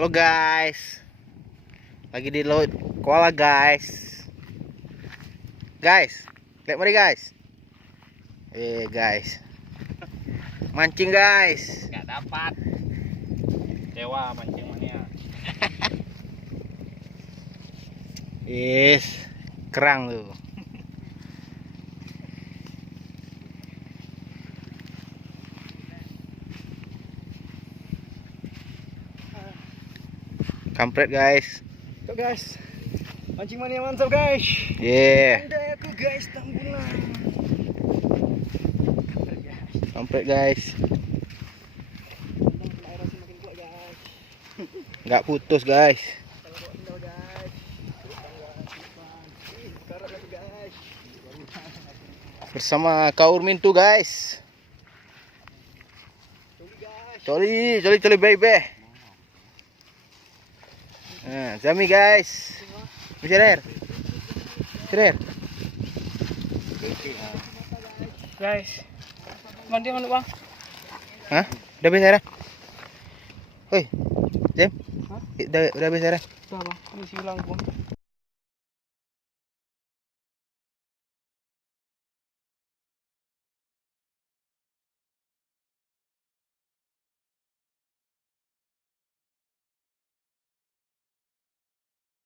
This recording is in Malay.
Halo guys, lagi di laut koala guys. Lihat mari guys. Guys, mancing guys. Nggak dapat. Dewa mancing mania. Kerang tuh. Kampret guys. Tuh guys, mancing mania mantap guys. Ada aku guys, tanggulan. Kampret guys. Nggak putus guys. Bersama Kaur Mintu guys. Coli baby. Nah, Zami guys. Misalnya. Guys, mandi mana bang? Hah? Udah habis airnya? Woi, Jam. Hah? Udah habis airnya? Udah bang, ini silang bang.